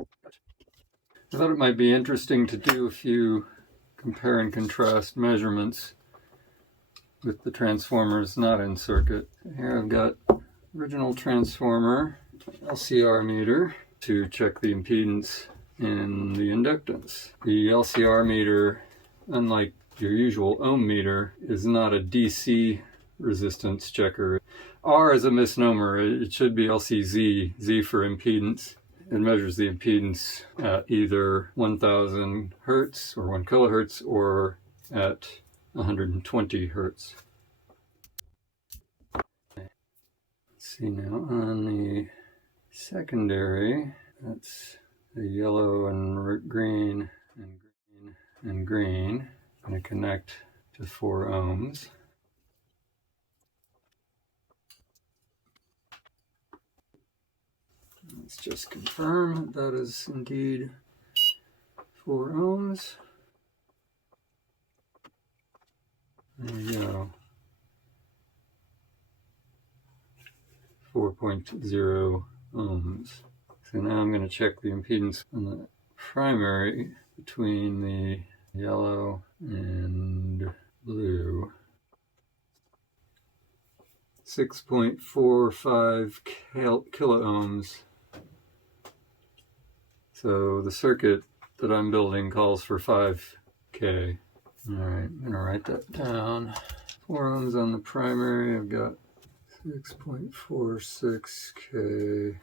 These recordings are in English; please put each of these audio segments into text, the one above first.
I thought it might be interesting to do a few compare and contrast measurements with the transformers not in circuit. Here I've got original transformer, LCR meter to check the impedance and the inductance. The LCR meter, unlike your usual ohm meter, is not a DC resistance checker. R is a misnomer. It should be LCZ, Z for impedance. It measures the impedance at either 1000 hertz or 1 kilohertz or at 120 hertz. Let's see now on the secondary, that's the yellow and green and green and green. I'm going to connect to 4 ohms. Let's just confirm that is indeed 4 ohms. There we go. 4.0 ohms. So now I'm going to check the impedance on the primary between the yellow and blue. 6.45 kilo ohms. So the circuit that I'm building calls for 5K. Alright, I'm going to write that down. 4 ohms on the primary, I've got 6.46K,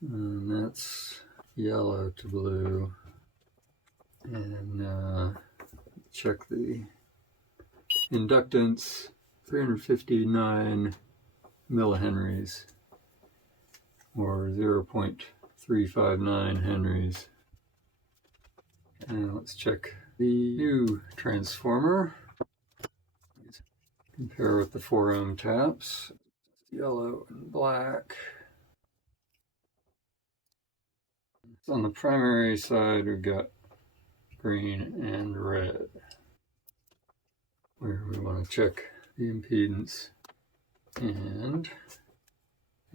and that's yellow to blue. And check the inductance, 359 millihenries, or 0.359 henries. And let's check the new transformer. Compare with the 4 ohm taps, yellow and black. On the primary side, we've got green and red, where we want to check the impedance and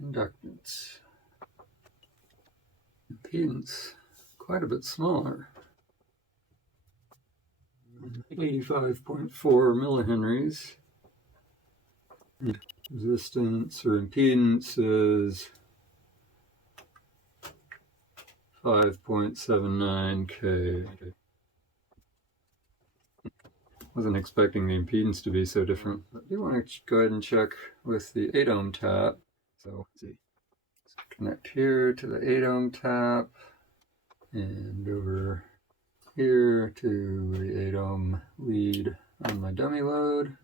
inductance. Impedance quite a bit smaller, 85.4 millihenries. Resistance or impedance is 5.79K. Wasn't expecting the impedance to be so different. I do want to go ahead and check with the 8 ohm tap. So let's see. Let's connect here to the 8 ohm tap and over here to the 8 ohm lead on my dummy load.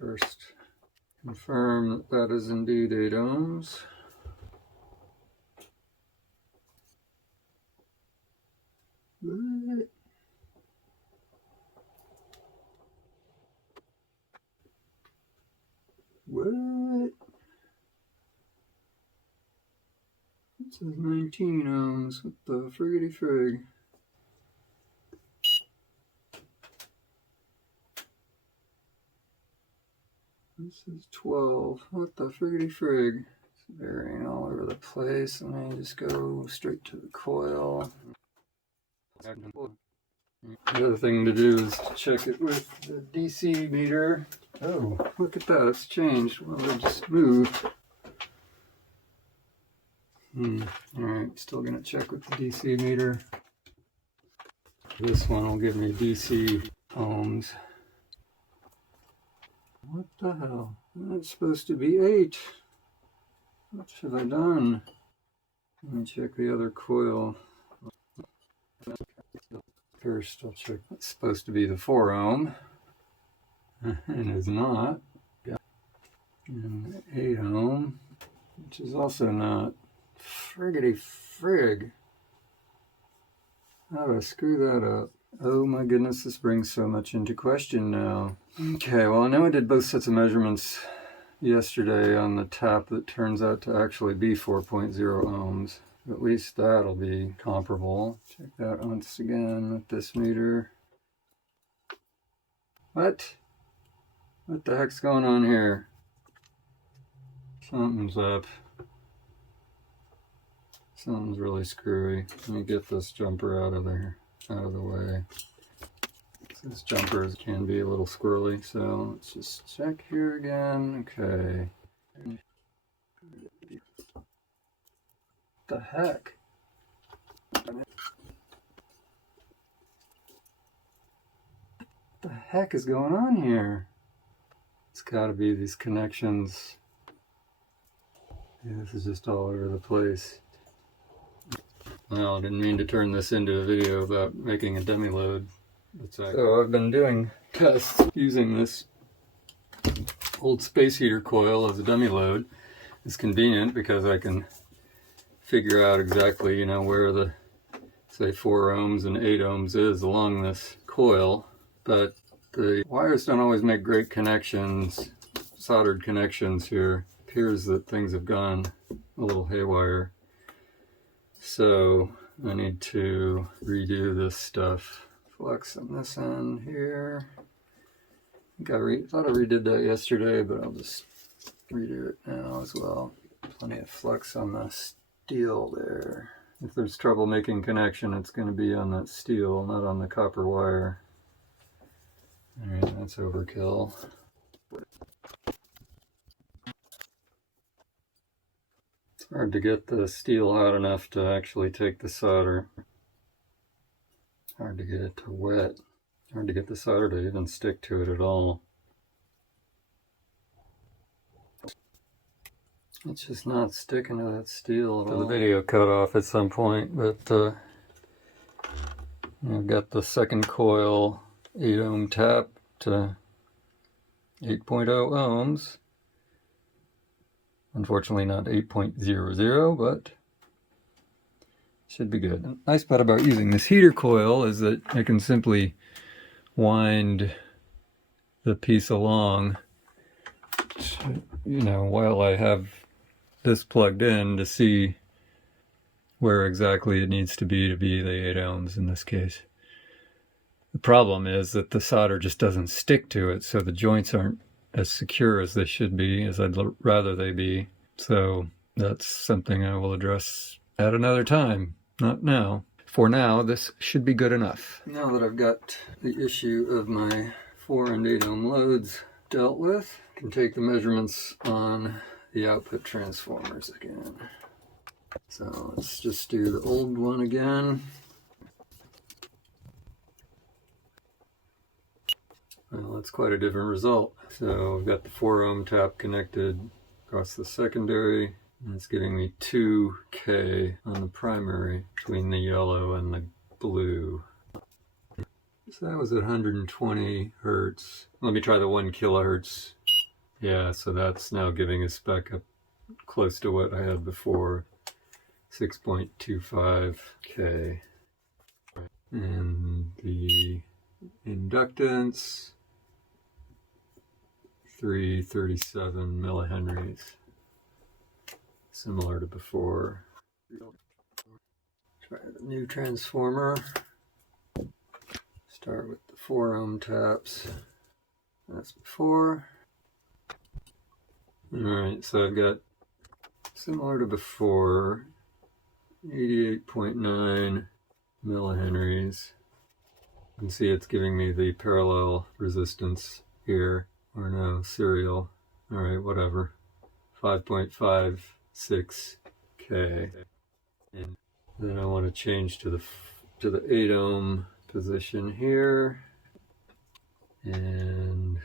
First, confirm that that is indeed 8 ohms. What? What? It says 19 ohms. What the friggity frig? This is 12. What the friggity frig? It's varying all over the place. Let me just go straight to the coil. The other thing to do is to check it with the DC meter. Oh, look at that, it's changed. Well, it just moved. Alright, still going to check with the DC meter. This one will give me DC ohms. What the hell? That's supposed to be 8. What have I done? Let me check the other coil. First, I'll check. It's supposed to be the 4 ohm. It is not. And 8 ohm, which is also not. Friggity frig. How did I screw that up? Oh my goodness, this brings so much into question now. Okay, well I know I did both sets of measurements yesterday on the tap that turns out to actually be 4.0 ohms. At least that'll be comparable. Check that once again with this meter. What? What the heck's going on here? Something's up. Something's really screwy. Let me get this jumper out of there, out of the way. This jumper can be a little squirrely, so let's just check here again. Okay. What the heck? What the heck is going on here? It's got to be these connections. Yeah, this is just all over the place. Well, I didn't mean to turn this into a video about making a dummy load. So I've been doing tests using this old space heater coil as a dummy load. It's convenient because I can figure out exactly, you know, where the, say, 4 ohms and 8 ohms is along this coil. But the wires don't always make great connections, soldered connections here. It appears that things have gone a little haywire. So I need to redo this stuff. Flux on this end here. I thought I redid that yesterday, but I'll just redo it now as well. Plenty of flux on the steel there. If there's trouble making connection, it's going to be on that steel, not on the copper wire. Alright, that's overkill. It's hard to get the steel hot enough to actually take the solder. Hard to get it to wet. Hard to get the solder to even stick to it at all. It's just not sticking to that steel at all. The video cut off at some point, but I've got the second coil 8 ohm tap to 8.0 ohms. Unfortunately not 8.00, but should be good. The nice part about using this heater coil is that I can simply wind the piece along, you know, while I have this plugged in to see where exactly it needs to be the 8 ohms in this case. The problem is that the solder just doesn't stick to it, so the joints aren't as secure as they should be, as I'd rather they be. So that's something I will address at another time, not now. For now, this should be good enough. Now that I've got the issue of my 4 and 8 ohm loads dealt with, I can take the measurements on the output transformers again. So let's just do the old one again. Well, that's quite a different result. So I've got the 4 ohm tap connected across the secondary. And it's giving me 2K on the primary between the yellow and the blue. So that was at 120 hertz. Let me try the 1 kilohertz. Yeah, so that's now giving us back up close to what I had before. 6.25K. And the inductance, 337 millihenries. Similar to before. Try the new transformer. Start with the 4 ohm taps. That's before. Alright, so I've got similar to before, 88.9 millihenries. You can see it's giving me the parallel resistance here, or no, serial. Alright, whatever. 5.56K. And then I want to change to the 8 ohm position here, and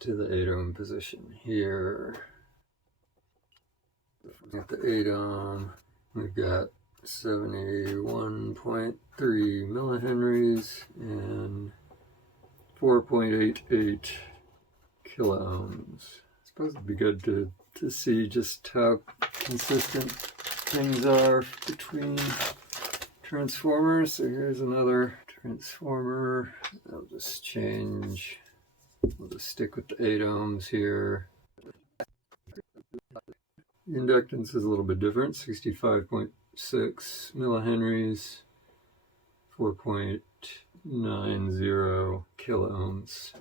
to the 8 ohm position here. At the 8 ohm, we've got 71.3 millihenries and 4.88 kilo ohms. It's supposed to be good to see just how consistent things are between transformers. So here's another transformer. I'll just change. We'll just stick with the 8 ohms here. The inductance is a little bit different, 65.6 millihenries, 4.90 kilo ohms.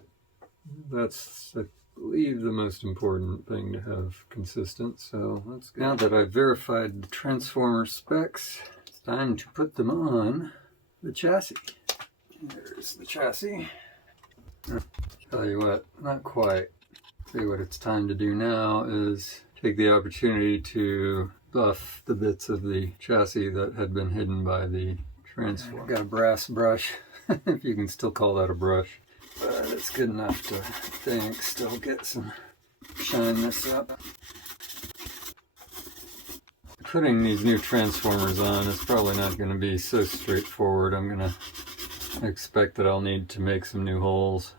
That's believe the most important thing to have consistent. So now that I've verified the transformer specs, it's time to put them on the chassis. There's the chassis. Tell you what, not quite. See, what it's time to do now is take the opportunity to buff the bits of the chassis that had been hidden by the transformer. I've got a brass brush, if you can still call that a brush, but it's good enough to, I think, still get some shine this up. Putting these new transformers on is probably not going to be so straightforward. I'm going to expect that I'll need to make some new holes.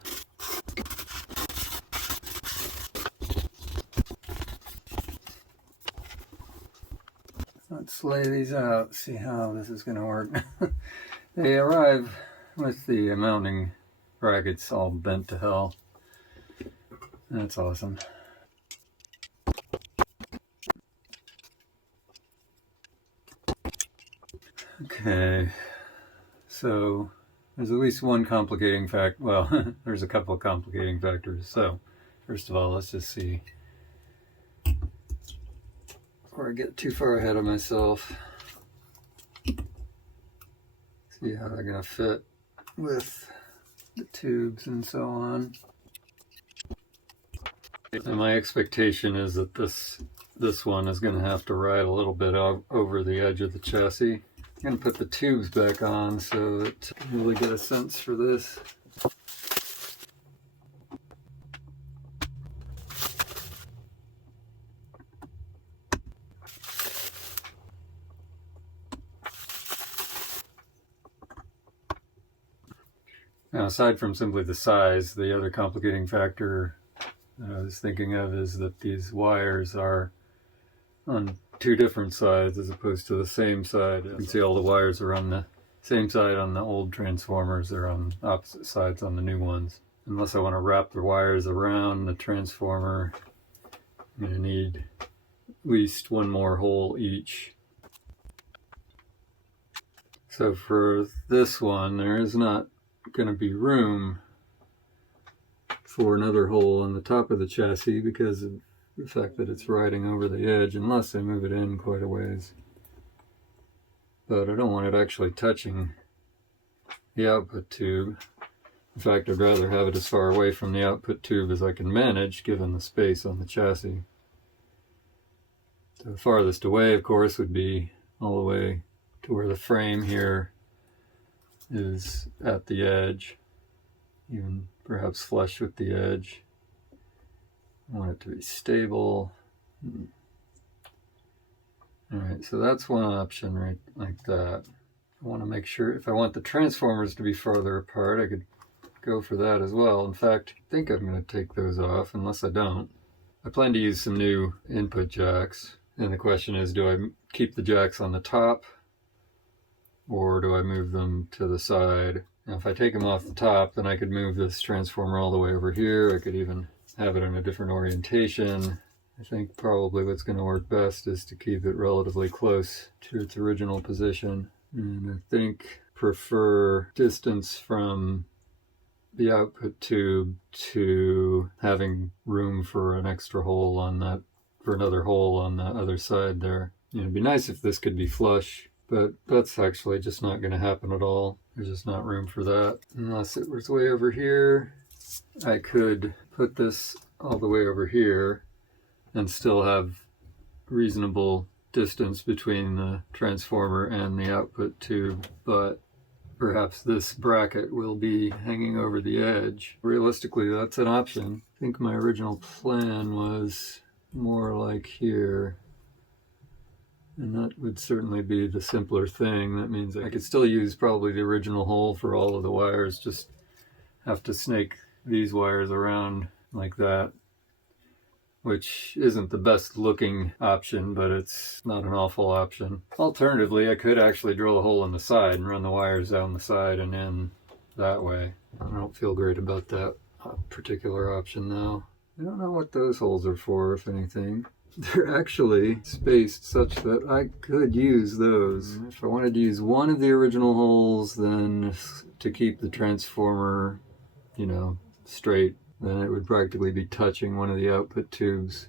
Let's lay these out, see how this is going to work. They arrive with the mounting brackets all bent to hell. That's awesome. Okay, so there's at least one complicating factor. Well, there's a couple of complicating factors. So, first of all, let's just see. Before I get too far ahead of myself, see how they're going to fit with the tubes and so on. And my expectation is that this one is going to have to ride a little bit over the edge of the chassis. I'm going to put the tubes back on so that you can really get a sense for this. Now, aside from simply the size, the other complicating factor that I was thinking of is that these wires are on two different sides as opposed to the same side. You can see all the wires are on the same side on the old transformers. They're on opposite sides on the new ones. Unless I want to wrap the wires around the transformer, I'm going to need at least one more hole each. So for this one, there is not going to be room for another hole on the top of the chassis because of the fact that it's riding over the edge, unless I move it in quite a ways. But I don't want it actually touching the output tube. In fact, I'd rather have it as far away from the output tube as I can manage, given the space on the chassis. The farthest away, of course, would be all the way to where the frame here is at the edge, even perhaps flush with the edge. I want it to be stable. Alright, so that's one option right like that. I want to make sure, if I want the transformers to be farther apart, I could go for that as well. In fact, I think I'm going to take those off, unless I don't. I plan to use some new input jacks, and the question is, do I keep the jacks on the top, or do I move them to the side? Now, if I take them off the top, then I could move this transformer all the way over here. I could even have it in a different orientation. I think probably what's going to work best is to keep it relatively close to its original position. And I think prefer distance from the output tube to having room for an extra hole on that, for another hole on the other side there. You know, it'd be nice if this could be flush, but that's actually just not going to happen at all. There's just not room for that. Unless it was way over here, I could put this all the way over here and still have reasonable distance between the transformer and the output tube, but perhaps this bracket will be hanging over the edge. Realistically, that's an option. I think my original plan was more like here, and that would certainly be the simpler thing. That means I could still use probably the original hole for all of the wires, just have to snake these wires around like that, which isn't the best looking option, but it's not an awful option. Alternatively, I could actually drill a hole in the side and run the wires down the side and in that way. I don't feel great about that particular option though. I don't know what those holes are for, if anything. They're actually spaced such that I could use those. If I wanted to use one of the original holes, then to keep the transformer, you know, straight, then it would practically be touching one of the output tubes.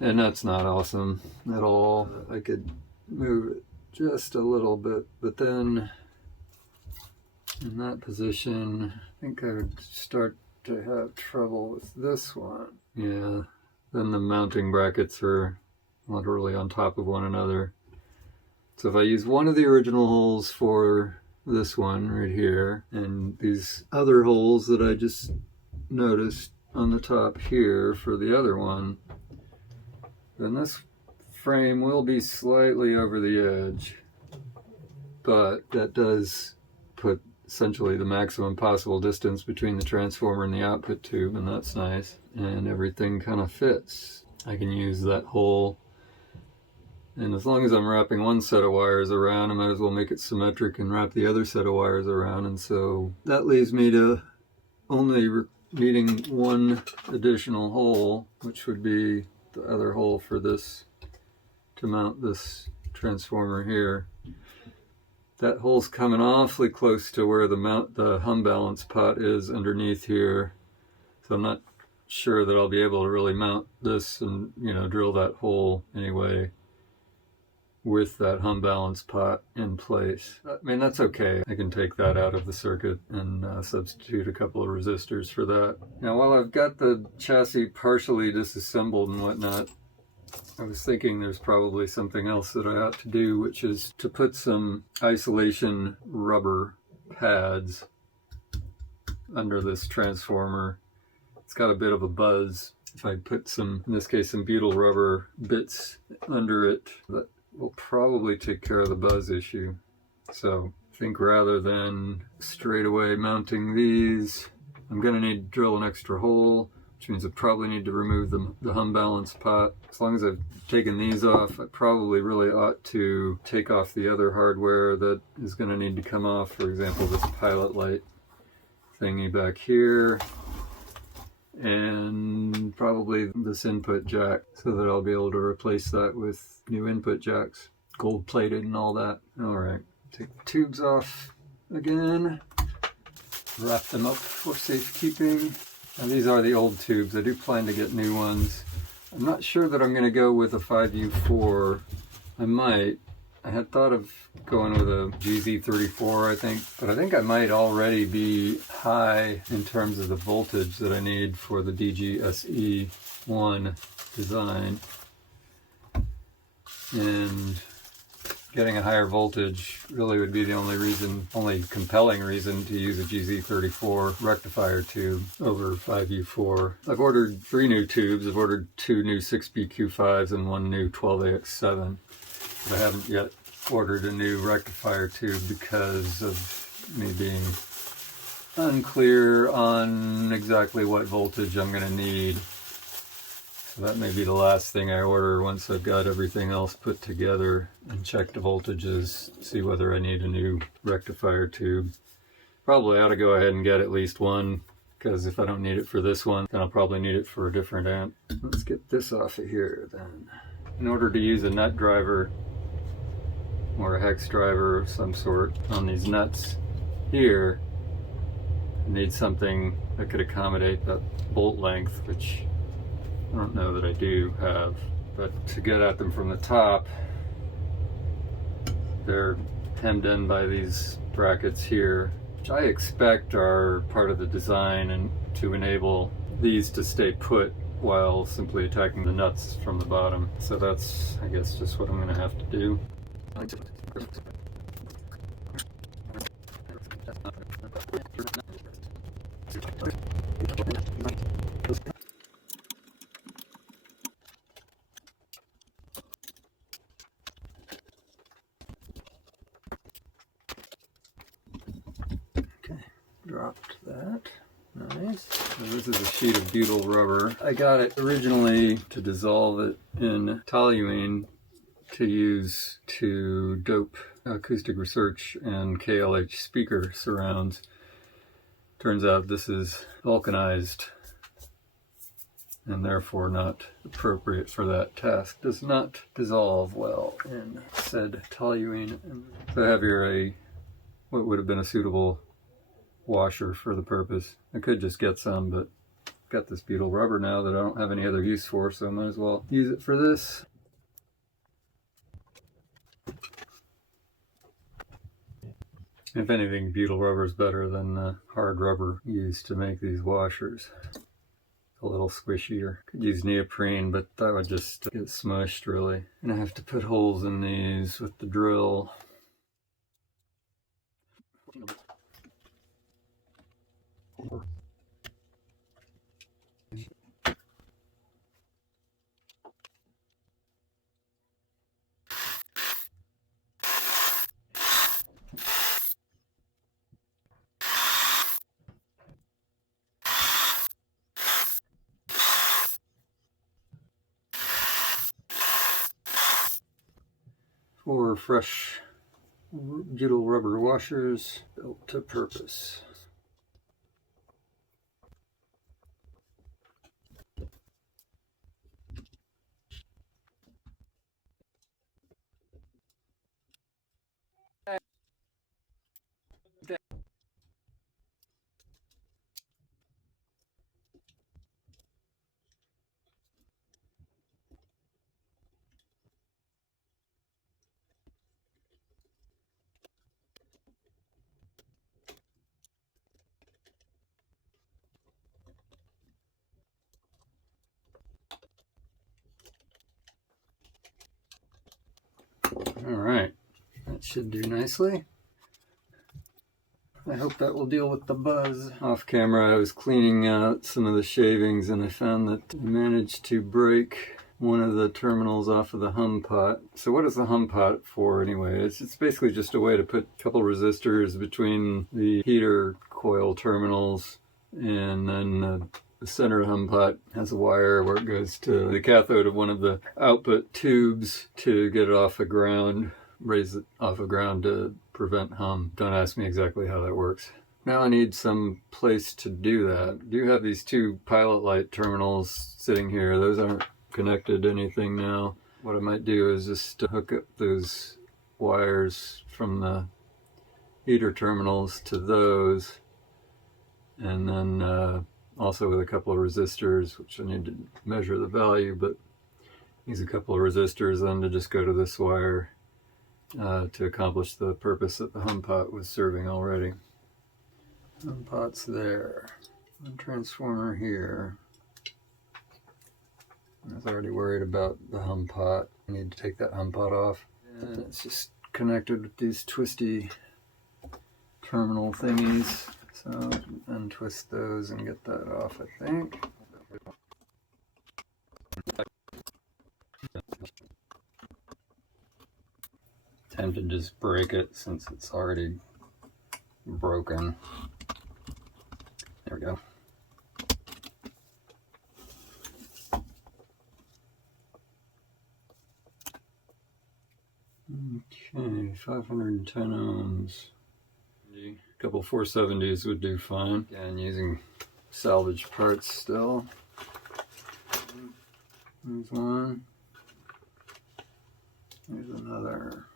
And that's not awesome at all. I could move it just a little bit, but then in that position, I think I would start to have trouble with this one. Yeah, then the mounting brackets are literally on top of one another. So if I use one of the original holes for this one right here, and these other holes that I just noticed on the top here for the other one, then this frame will be slightly over the edge, but that does put essentially the maximum possible distance between the transformer and the output tube, and that's nice. And everything kind of fits. I can use that hole, and as long as I'm wrapping one set of wires around, I might as well make it symmetric and wrap the other set of wires around. And so that leaves me to only needing one additional hole, which would be the other hole for this, to mount this transformer here. That hole's coming awfully close to where the hum balance pot is underneath here, so I'm not sure that I'll be able to really mount this and, you know, drill that hole anyway with that hum balance pot in place. I mean, that's okay. I can take that out of the circuit and substitute a couple of resistors for that. Now, while I've got the chassis partially disassembled and whatnot, I was thinking there's probably something else that I ought to do, which is to put some isolation rubber pads under this transformer. It's got a bit of a buzz. If I put some, in this case, some butyl rubber bits under it, that will probably take care of the buzz issue. So I think rather than straight away mounting these, I'm going to need to drill an extra hole, which means I probably need to remove the hum balance pot. As long as I've taken these off, I probably really ought to take off the other hardware that is going to need to come off. For example, this pilot light thingy back here, and probably this input jack, so that I'll be able to replace that with new input jacks, gold plated and all that. All right, take the tubes off again, wrap them up for safekeeping. Now, these are the old tubes. I do plan to get new ones. I'm not sure that I'm going to go with a 5U4. I might. I had thought of going with a DG-SE1, I think, but I think I might already be high in terms of the voltage that I need for the DG-SE1 design. And getting a higher voltage really would be the only compelling reason to use a DG-SE1 rectifier tube over 5U4. I've ordered 3 new tubes. I've ordered 2 new 6BQ5s and 1 new 12AX7. But I haven't yet ordered a new rectifier tube because of me being unclear on exactly what voltage I'm going to need. So that may be the last thing I order once I've got everything else put together and check the voltages, see whether I need a new rectifier tube. Probably ought to go ahead and get at least one, because if I don't need it for this one, then I'll probably need it for a different amp. Let's get this off of here then. In order to use a nut driver or a hex driver of some sort on these nuts here, I need something that could accommodate that bolt length, which I don't know that I do have. But to get at them from the top, they're hemmed in by these brackets here, which I expect are part of the design and to enable these to stay put while simply attacking the nuts from the bottom. So that's, I guess, just what I'm going to have to do. Okay, dropped that. Nice. So this is a sheet of butyl rubber. I got it originally to dissolve it in toluene to use to dope acoustic research and KLH speaker surrounds. Turns out this is vulcanized and therefore not appropriate for that task. Does not dissolve well in said toluene. So I have here what would have been a suitable washer for the purpose. I could just get some, but got this butyl rubber now that I don't have any other use for, so I might as well use it for this. If anything, butyl rubber is better than the hard rubber used to make these washers. A little squishier. Could use neoprene, but that would just get smushed really. And I have to put holes in these with the drill. For fresh butyl rubber washers built to purpose. Alright, that should do nicely. I hope that will deal with the buzz. Off camera I was cleaning out some of the shavings and I found that I managed to break one of the terminals off of the hum pot. So what is the hum pot for anyway? It's basically just a way to put a couple resistors between the heater coil terminals, and then the center hum pot has a wire where it goes to the cathode of one of the output tubes to get it off the ground, raise it off the ground to prevent hum. Don't ask me exactly how that works. Now I need some place to do that. I do have these two pilot light terminals sitting here. Those aren't connected to anything now. What I might do is just hook up those wires from the heater terminals to those, and then also with a couple of resistors, which I need to measure the value, but use a couple of resistors then to just go to this wire to accomplish the purpose that the hum pot was serving already. Hum pot's there. One transformer here. I was already worried about the hum pot. I need to take that hum pot off. And it's just connected with these twisty terminal thingies. So untwist those and get that off, I think. Tempted to just break it since it's already broken. There we go. Okay, 510 ohms. A couple 470s would do fine. Again, using salvage parts still. There's one. There's another.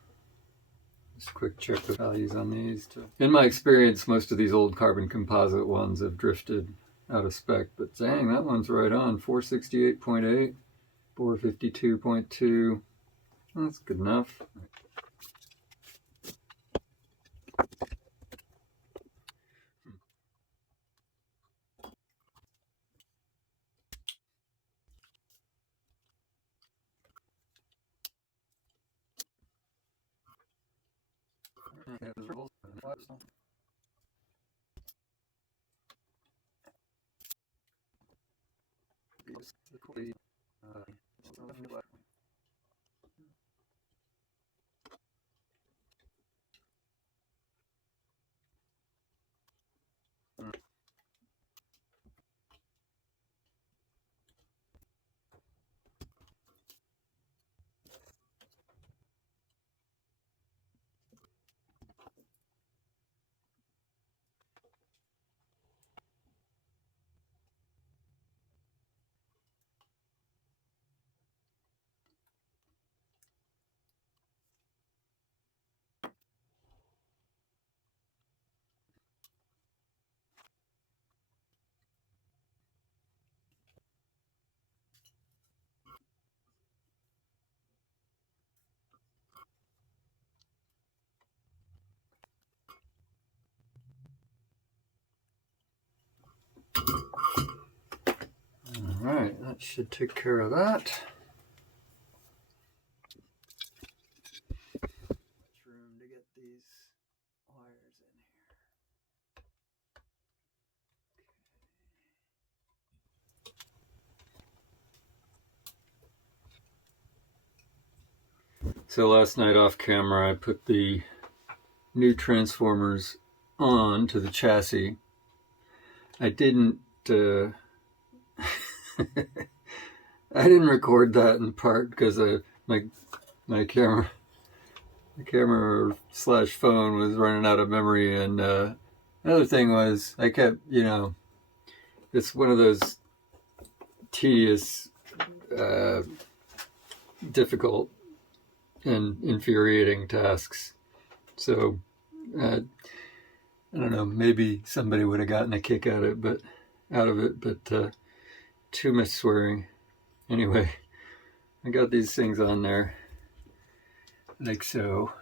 Just quick check the values on these too. In my experience, most of these old carbon composite ones have drifted out of spec, but dang, that one's right on. 468.8, 452.2. That's good enough. Alright, that should take care of that. Much room to get these wires in here. So last night off camera I put the new transformers on to the chassis. I didn't I didn't record that in part because my camera slash phone was running out of memory, and another thing was I kept, it's one of those tedious, difficult and infuriating tasks. So I don't know, maybe somebody would have gotten a kick out of it, but too much swearing. Anyway, I got these things on there like so.